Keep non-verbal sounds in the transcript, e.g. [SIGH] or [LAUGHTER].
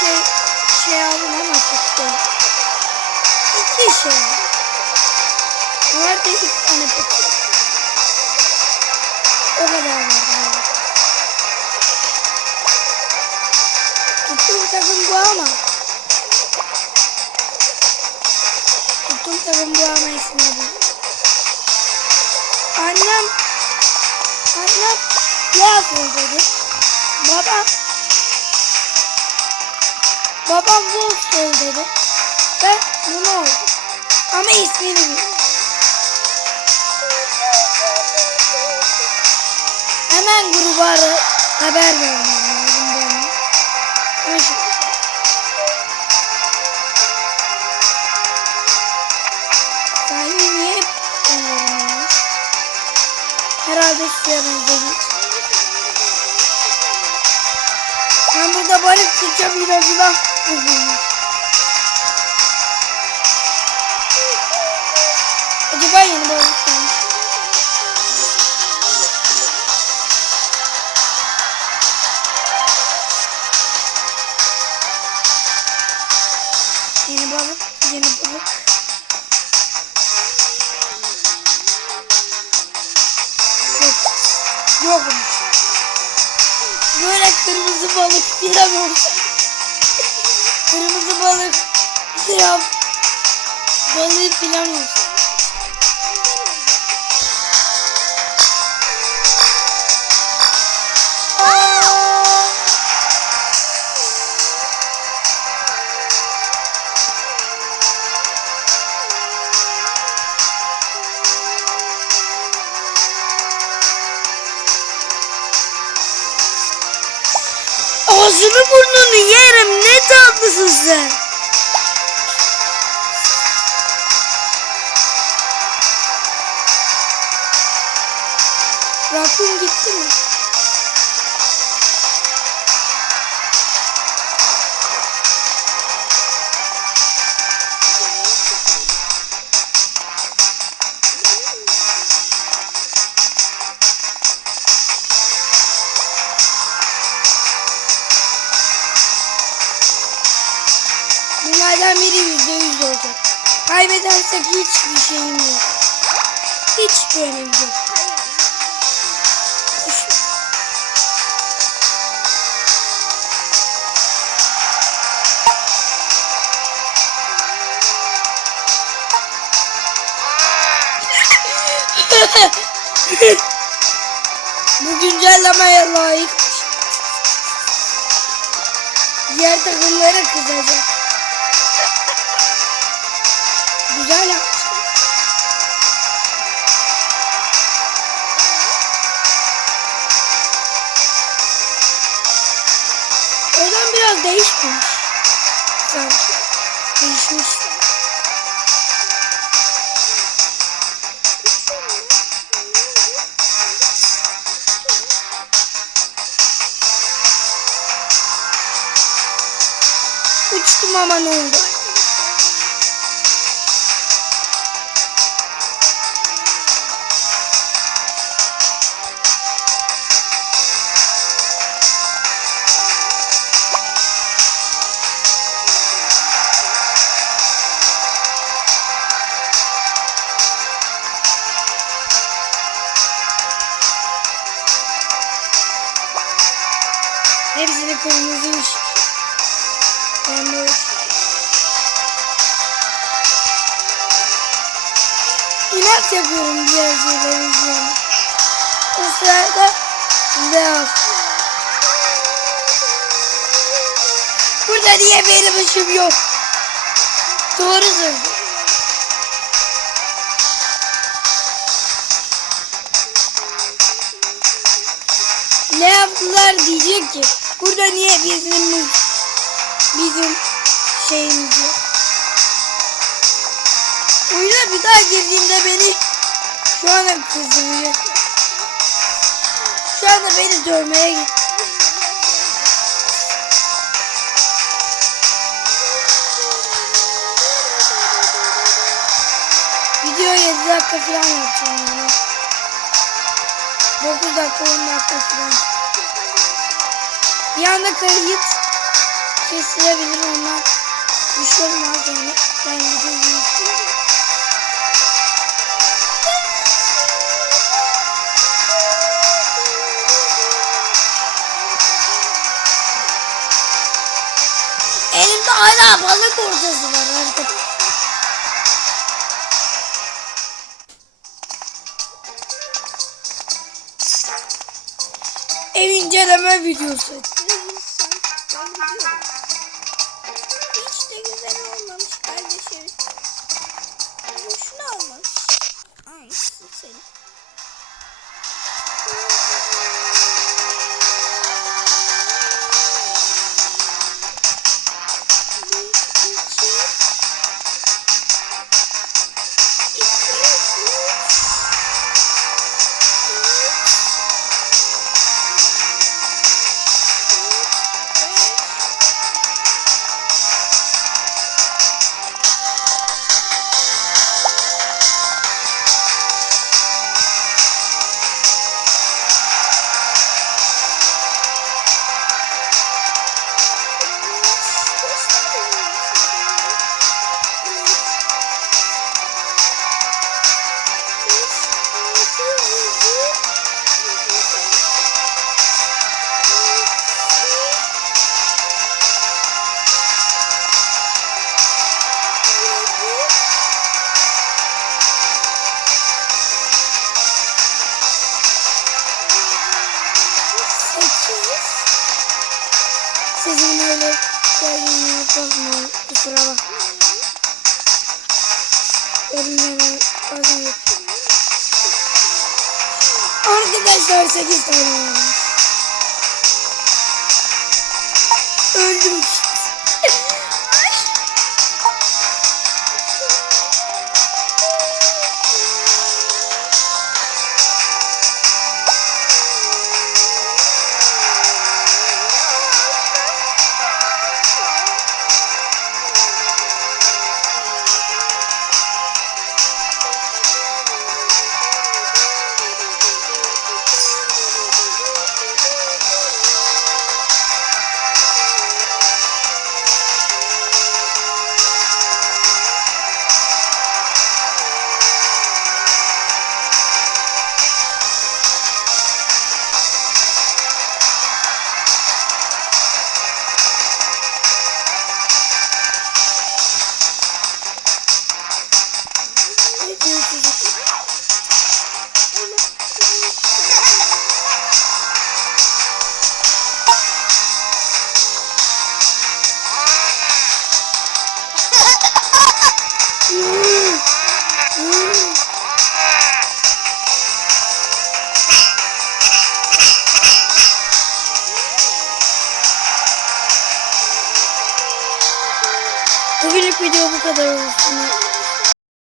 şey şey aldım ama değil. İki şey. Da iki tane paket. O kadar var. Tuttuğum takım bu ama. Tuttuğum takım bu ama ismi bu. Annem Annem Yakup dedi. Babam Babam Wolfsol dedi. Ben bunu oldum. Ama ismini bilmiyorum. Hemen gruba haber vermem lazım benim. Şimdi- Sahi niye? Herhalde suya benzedi. Balık tutacağım inadına. Acaba yeni balık gelmiş. Yeni balık, yeni balık. Yok. Yokmuş. Böyle kırmızı balık olsa. kırmızı balık filan balığı filan olsa. Ağzını burnunu yerim ne tatlısın sen. Rakun gitti mi? Biri yüzde yüz olacak. Kaybedersek hiçbir şeyim yok. Hiçbir önemi yok. [LAUGHS] Bu güncellemeye layık. Diğer takımlara kızacak. Güzel yapmışlar. Oradan biraz değişmemiş. Sanki. Değişmiş. Uçtum ama ne oldu? Hepsini kırmızı ışık. Pembe. İnat yapıyorum diğer şeyleri izliyorum. O sırada beyaz. Burada niye benim ışığım yok? Doğru. Ne yaptılar diyecek ki burada niye bizim bizim şeyimiz yok. Oyuna bir daha girdiğimde beni şu anda kızdıracak. Şu anda beni dövmeye gitti. Video 7 dakika falan yapacağım yani. 9 dakika 10 dakika falan. Bir anda kayıt kesilebilir ondan bir şey olmaz. Ben yüklüyorum. Elimde hala balık ortası var arkadaşlar. İnceleme videosu. Hiç de güzel olmamış kardeşim. Boşuna olmamış. Ay seni. Sizin öyle geldiğini bakmayın. Kusura bakmayın. Elimden az önce. Arkadaşlar 8 tane. Öldüm. Bu kadar olsun.